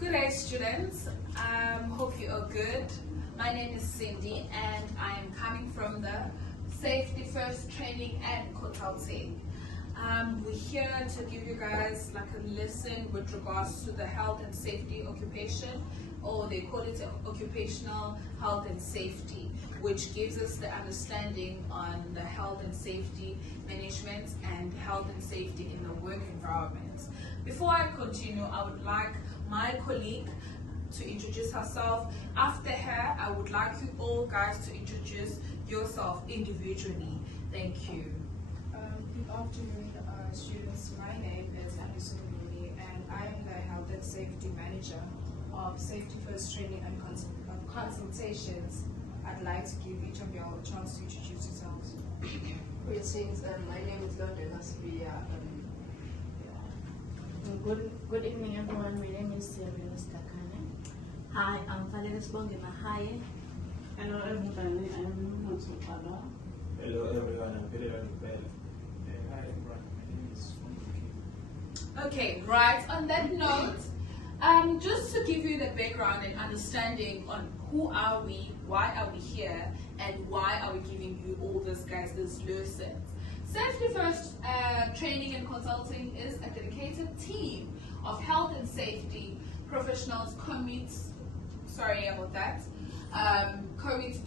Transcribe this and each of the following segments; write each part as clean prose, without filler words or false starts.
Good day, students. Hope you are good. My name is Cindy and I am coming from the Safety First Training and Consulting. We're here to give you guys like a lesson with regards to the health and safety occupation, or they call it occupational health and safety, which gives us the understanding on the health and safety management and health and safety in the work environment. Before I continue, I would like my colleague to introduce herself. After her, I would like you all guys to introduce yourself individually. Thank you. Good afternoon, students. My name is Anderson Muni and I am the Health and Safety Manager of Safety First Training and Consultations. I'd like to give each of you a chance to introduce yourselves. Greetings, my name is London Asbia. Good evening, everyone. My name is Sylvia Stakane. Hi, I'm Valerie Bonge Mahaye. Hello, everybody. I'm Monsu Pada. Hello, everyone. I'm Peter Bell. Hi, everyone. My name is Fonduki. Okay, right. On that note, just to give you the background and understanding on who are we, why are we here, and why are we giving you all this, guys, this lessons. Safety First Training and Consulting is a dedicated team of health and safety professionals committed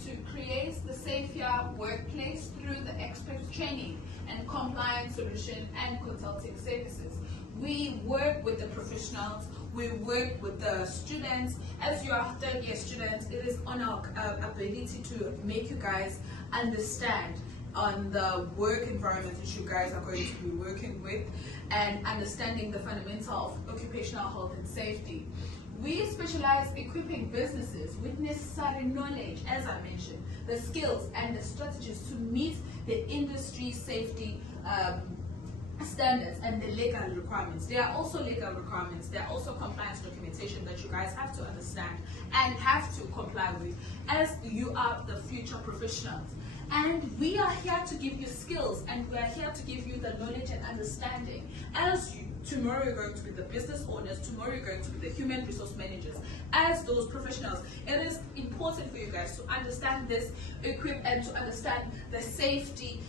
to create the safer workplace through the expert training and compliance solution and consulting services. We work with the professionals, we work with the students. As you are third-year students, it is on our ability to make you guys understand on the work environment that you guys are going to be working with and understanding the fundamental of occupational health and safety. We specialize equipping businesses with necessary knowledge, as I mentioned, the skills and the strategies to meet the industry safety standards and the legal requirements. There are also legal requirements, there are also compliance documentation that you guys have to understand and have to comply with as you are the future professionals. And we are here to give you skills, and we are here to give you the knowledge and understanding. As you, tomorrow you're going to be the business owners, tomorrow you're going to be the human resource managers. As those professionals, it is important for you guys to understand this, equip, and to understand the safety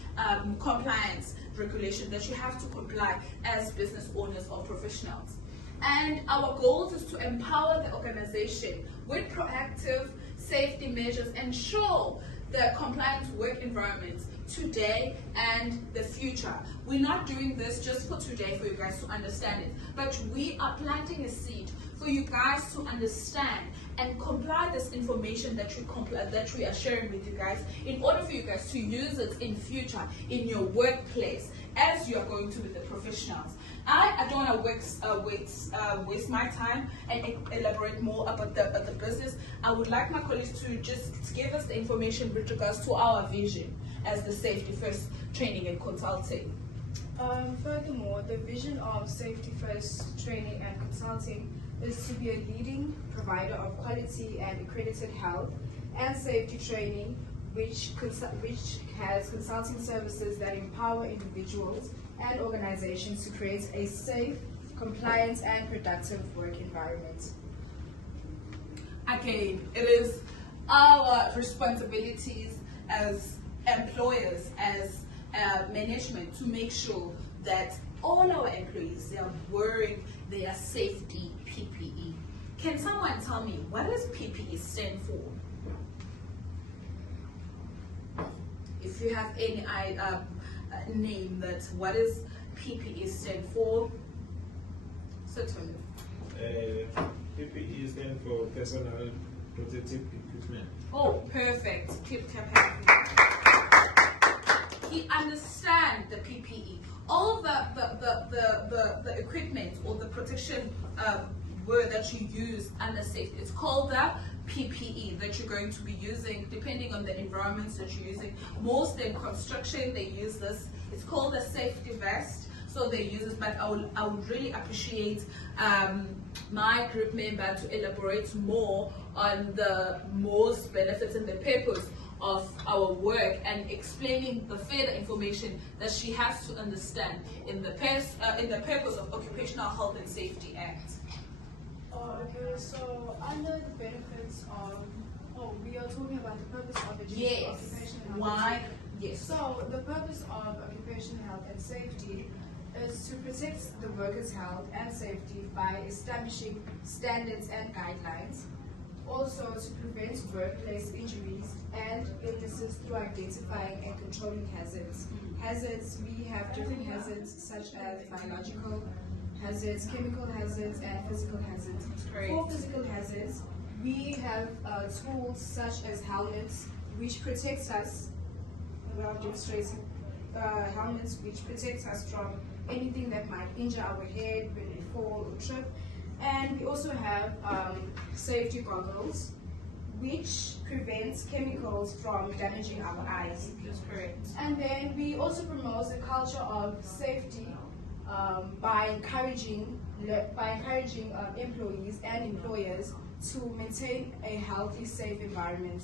compliance regulation that you have to comply as business owners or professionals. And our goal is to empower the organization with proactive safety measures and show the compliant work environment today and the future. We're not doing this just for today for you guys to understand it, but we are planting a seed for you guys to understand and comply this information that we are sharing with you guys in order for you guys to use it in future in your workplace as you are going to be the professionals. I don't want to waste my time and elaborate more about the business. I would like my colleagues to just give us the information with regards to our vision as the Safety First Training and Consulting. Furthermore, the vision of Safety First Training and Consulting is to be a leading provider of quality and accredited health and safety training, which has consulting services that empower individuals and organizations to create a safe, compliant, and productive work environment. Again, it is our responsibilities as employers, as management, to make sure that all our employees, they are wearing their safety PPE. Can someone tell me, what does PPE stand for? If you have any name that what does PPE stand for? Certainly. PPE stands for personal protective equipment. Oh, perfect. He understands the PPE. All the equipment or the protection word that you use under safety, it's called the PPE that you're going to be using depending on the environments that you're using. Most in construction, they use this. It's called a safety vest, so they use it, but I would really appreciate my group member to elaborate more on the most benefits and the purpose of our work and explaining the further information that she has to understand in the purpose of Occupational Health and Safety Act. Okay, Okay, so under the benefits of, we are talking about the purpose of Yes. occupational health. Why? And safety. Yes. So the purpose of occupational health and safety is to protect the workers' health and safety by establishing standards and guidelines. Also to prevent workplace injuries and illnesses through identifying and controlling hazards. Hazards, we have different hazards such as biological hazards, chemical hazards, and physical hazards. Great. For physical hazards, we have tools such as helmets, which protects us, without demonstrating, helmets which protects us from anything that might injure our head when we fall or trip. And we also have safety goggles, which prevents chemicals from damaging our eyes. That's correct. And then we also promote a culture of safety by encouraging employees and employers to maintain a healthy, safe environment.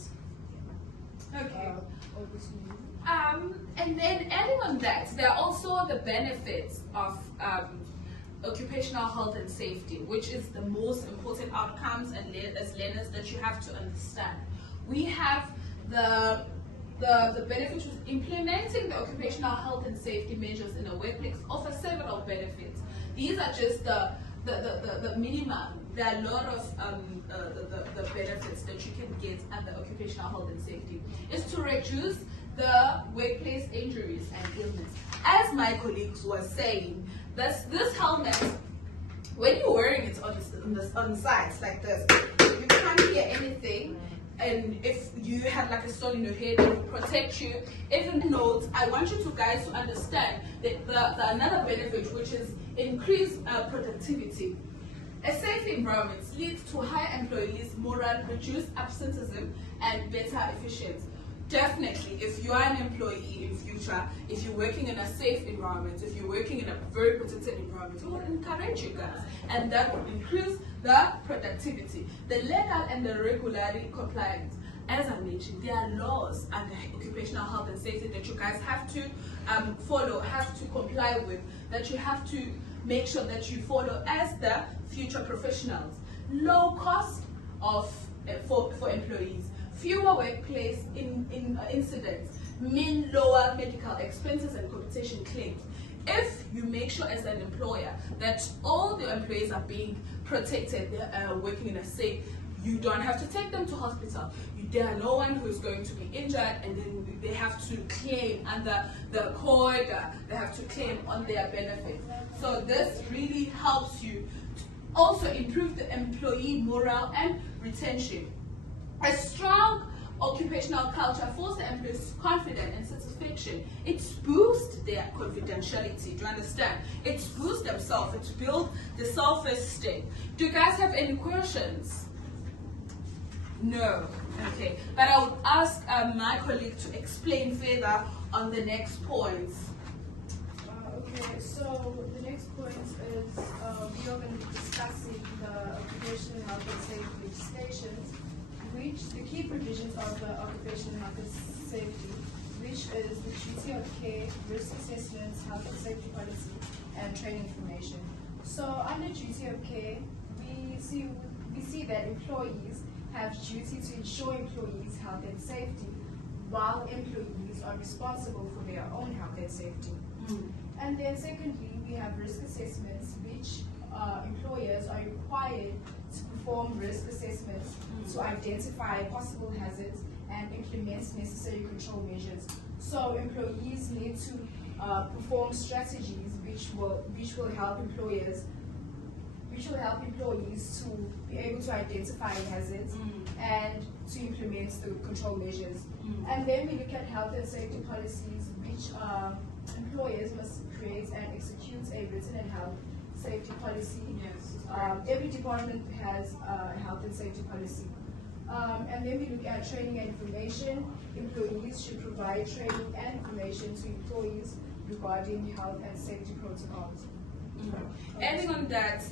Okay. Over to you. And then adding on that, there are also the benefits of occupational health and safety, which is the most important outcomes and as learners that you have to understand. We have the benefits of implementing the occupational health and safety measures in a workplace offer several benefits. These are just the minimum. There are a lot of the benefits that you can get under occupational health and safety. Is to reduce the workplace injuries and illness. As my colleagues were saying, this helmet, when you're wearing it on the sides like this, you can't hear anything. And if you have like a stone in your head, it will protect you. Even note, I want you guys to understand that the another benefit, which is increased productivity. A safe environment leads to high employees' morale, reduced absenteeism, and better efficiency. Definitely, if you are an employee in future, if you're working in a safe environment, if you're working in a very protected environment, we will encourage you guys, and that will increase the productivity, the legal and the regulatory compliance. As I mentioned, there are laws under occupational health and safety that you guys have to follow, have to comply with, that you have to make sure that you follow as the future professionals. Low cost for employees. Fewer workplace incidents mean lower medical expenses and compensation claims. If you make sure as an employer that all the employees are being protected, they are working in a safe, you don't have to take them to hospital. There are no one who is going to be injured, and then they have to claim under the code, they have to claim on their benefits. So this really helps you to also improve the employee morale and retention. A strong occupational culture fosters the employees' confidence and satisfaction. It boosts their confidentiality. Do you understand? It boosts themselves. It builds the self-esteem. Do you guys have any questions? No. Okay. But I would ask my colleague to explain further on the next points. Okay, so the next point is we are going to be discussing the occupational health and safety legislations, which the key provisions of the occupational health and safety, which is the duty of care, risk assessments, health and safety policy, and training information. So under duty of care, we see that employees have duty to ensure employees' health and safety, while employees are responsible for their own health and safety. And then secondly, we have risk assessments, which employers are required to perform risk assessments to identify possible hazards and implement necessary control measures. So employees need to perform strategies which will help employees to be able to identify hazards and to implement the control measures. And then we look at health and safety policies, which employers must create and execute a written and health safety policy. Yes. Every department has a health and safety policy. And then we look at training and information. Employees should provide training and information to employees regarding health and safety protocols. Adding on that,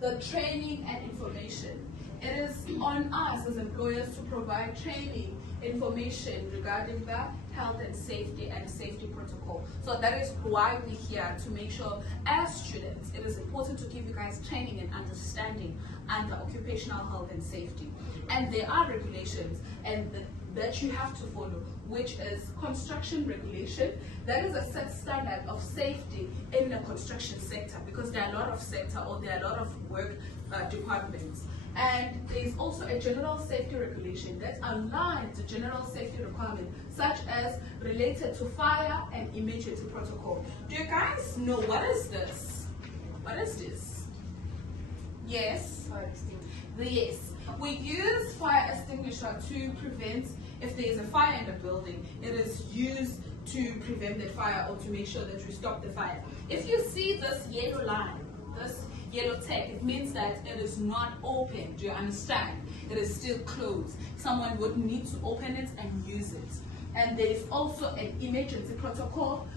the training and information. It is on us as employers to provide training information regarding the health and safety protocol. So that is why we're here, to make sure as students, it is important to give you guys training and understanding under occupational health and safety. And there are regulations that you have to follow, which is construction regulation. That is a set standard of safety in the construction sector, because there are a lot of sector, or there are a lot of work departments. And there's also a general safety regulation that aligns the general safety requirements, such as related to fire and emergency protocol. Do you guys know what is this? What is this? Yes? Fire extinguisher. Yes. We use fire extinguisher to prevent, if there is a fire in the building, it is used to prevent the fire or to make sure that we stop the fire. If you see this yellow line, this yellow tag, it means that it is not open. Do you understand? It is still closed. Someone would need to open it and use it. And there is also an emergency protocol.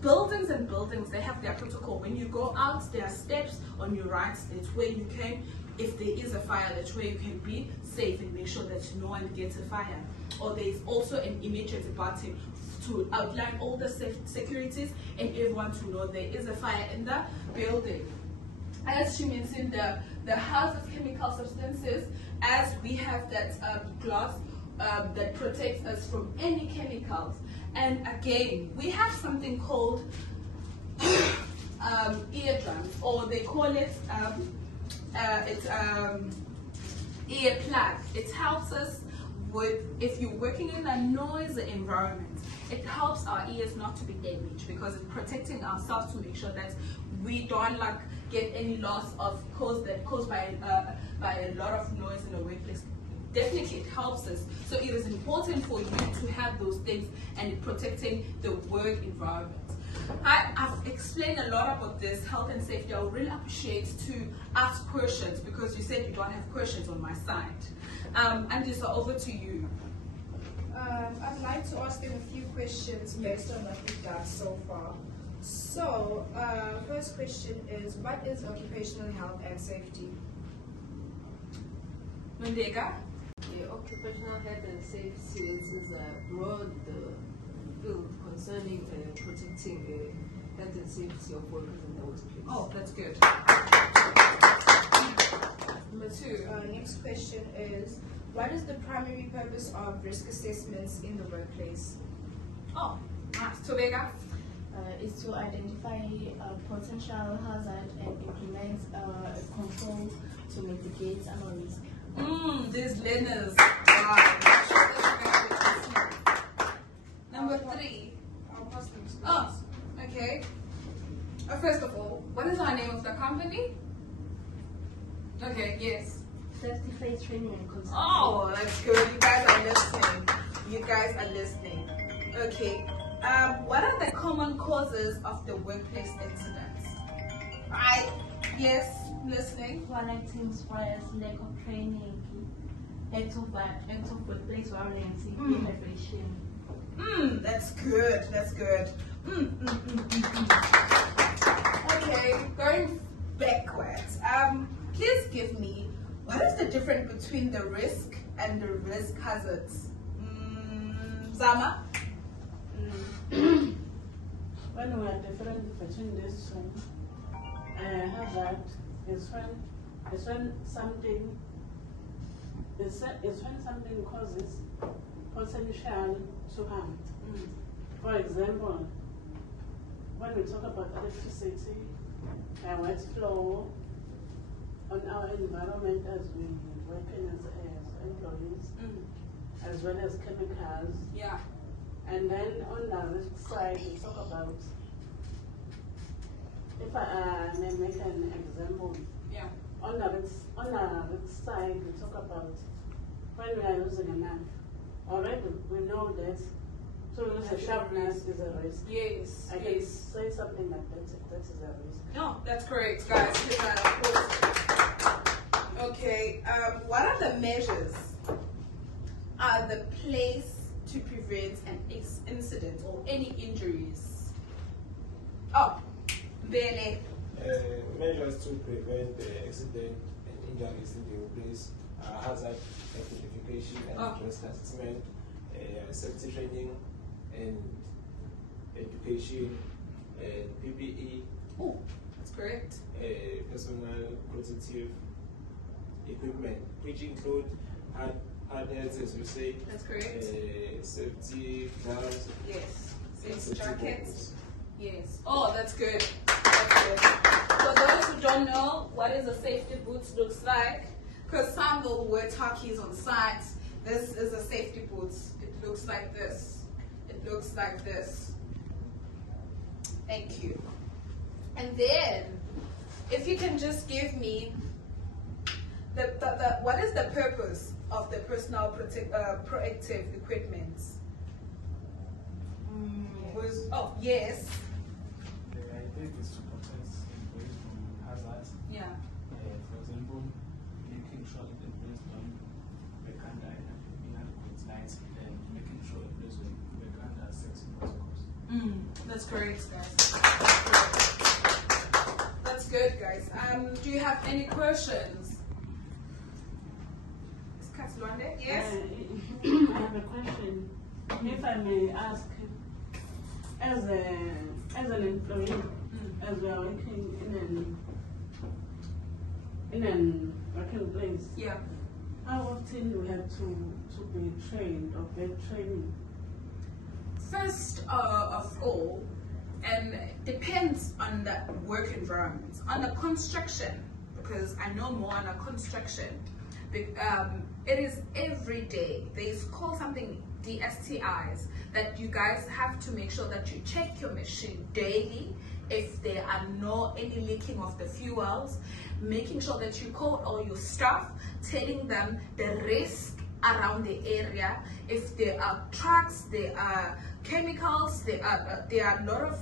Buildings and buildings, they have their protocol. When you go out, there are steps on your right. It's where you can, if there is a fire, that's where you can be safe and make sure that no one gets a fire. Or there is also an emergency button to outline all the securities and everyone to know there is a fire in the building. As she mentioned, the hazardous chemical substances, as we have that glass that protects us from any chemicals. And again, we have something called eardrums, or they call it earplug. It helps us with, if you're working in a noisy environment, it helps our ears not to be damaged, because it's protecting ourselves to make sure that we don't get any loss of caused by a lot of noise in the workplace. Definitely it helps us. So it is important for you to have those things and protecting the work environment. I've explained a lot about this health and safety. I would really appreciate to ask questions, because you said you don't have questions on my side. Andisa, over to you. I'd like to ask them a few questions based on what we've done so far. So, first question is, what is occupational health and safety? Mundega? Yeah, occupational health and safety is a broad field concerning protecting health and safety of workers in the workplace. Oh, that's good. Number two. Next question is, what is the primary purpose of risk assessments in the workplace? Oh, nice. Tobega? Is to identify potential hazard and implement control to mitigate our risk. These learners. Wow. Number three. I'll pass them to Oh, okay. First of all, what is our name of the company? Okay, yes. Safety-based training and consulting. Oh, that's good. You guys are listening. You guys are listening. Okay. What are the common causes of the workplace incidents? Right. Yes, listening. Connecting fires, lack of training, acts of workplace violence, behavioration. That's good. That's good. Okay, going backwards. Please give me, what is the difference between the risk and the risk hazards? Zama? When we are different between these two, hazard is when something causes potential to harm. For example, when we talk about electricity, wet flow on our environment as we work as employees, as well as chemicals. Yeah. And then on the risk side, we talk about, if I may make an example, Yeah. on the risk side, we talk about when we are using a knife. Already we know that to use a sharp knife is a risk. Yes. I can say something like that is a risk. No, that's correct, guys. Hit that, of course. Okay. What are the measures? Are the place to prevent an incident or any injuries? Oh, Bele. Measures to prevent accident and injuries in the workplace, hazard identification and risk assessment, safety training and education, and PPE. Oh, that's correct. Personal protective which include hard heads, as we say, That's correct. safety gloves, Yes. Safety safety jackets. goggles. Yes. Oh, that's good. That's good. For those who don't know what is a safety boots looks like, because some will wear Takis on site. This is a safety boots. It looks like this. It looks like this. Thank you. And then, if you can just give me the what is the purpose of the personal protective equipment? Oh, yes. The idea is to protect employees from hazards. Yeah. For example, making sure that the employees don't work under inadequate lights, and making sure employees work under safety protocols. That's correct, guys. That's good, guys. Do you have any questions? Is Katsulwande? Yes? I have a question. If I may ask, as an employee, as we are working in an working place, Yeah. how often do we have to be trained or get training? First of all, and depends on the work environment. On the construction, because I know more on a construction, it is every day. There's called something DSTIs that you guys have to make sure that you check your machine daily if there are no any leaking of the fuels, making sure that you call all your staff, telling them the risk around the area. If there are trucks, there are chemicals, there are a lot of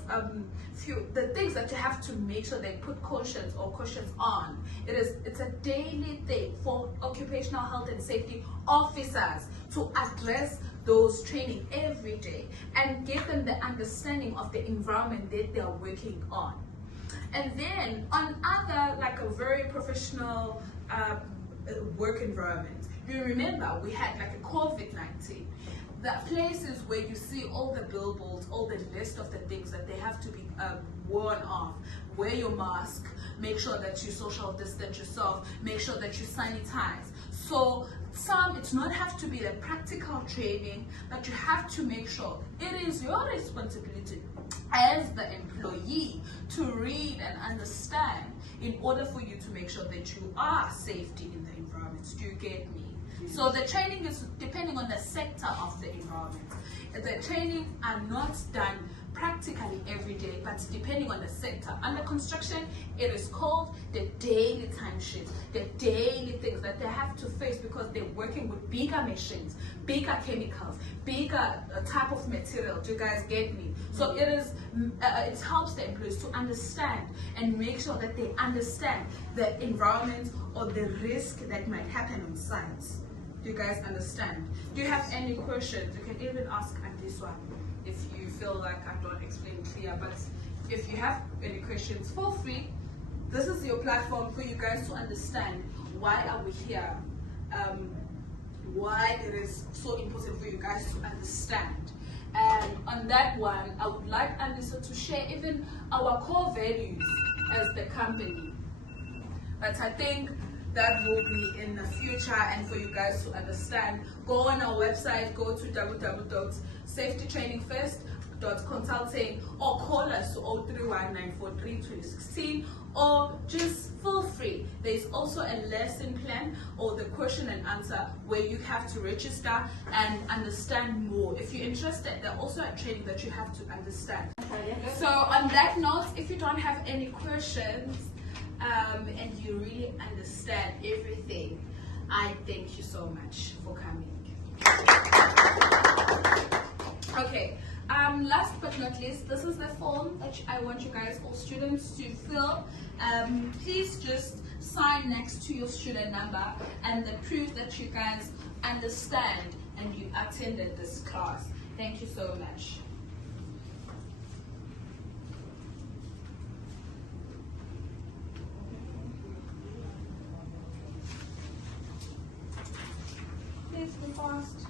the things that you have to make sure they put cautions on. It's a daily thing for occupational health and safety officers to address those training every day and give them the understanding of the environment that they are working on. And then on other, like a very professional work environment, you remember we had like a COVID-19. The places where you see all the billboards, all the list of the things that they have to be worn off. Wear your mask, make sure that you social distance yourself, make sure that you sanitize. So it not have to be the practical training, but you have to make sure it is your responsibility as the employee to read and understand in order for you to make sure that you are safety in the environment. Do you get me? So the training is depending on the sector of the environment. The training are not done practically every day, but depending on the sector. Under construction, it is called the daily timesheet, the daily things that they have to face because they're working with bigger machines, bigger chemicals, bigger type of material. Do you guys get me? So it helps the employees to understand and make sure that they understand the environment or the risk that might happen on sites. Do you guys understand? Do you have any questions? You can even ask at this one if you feel like I don't explain clear. But if you have any questions, feel free. This is your platform for you guys to understand why are we here, why it is so important for you guys to understand. And on that one, I would like Anissa to share even our core values as the company. But I think that will be in the future, and for you guys to understand, go on our website, go to www.safetytrainingfirst.consulting or call us to 031-943-2016, or just feel free. There's also a lesson plan or the question and answer where you have to register and understand more. If you're interested, there's also a training that you have to understand. So on that note, if you don't have any questions, and you really understand everything, I thank you so much for coming. Okay, last but not least, this is the form that I want you guys, all students, to fill. Please just sign next to your student number and the proof that you guys understand and you attended this class. Thank you so much. Please be fast.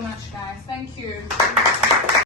so much, guys. Thank you.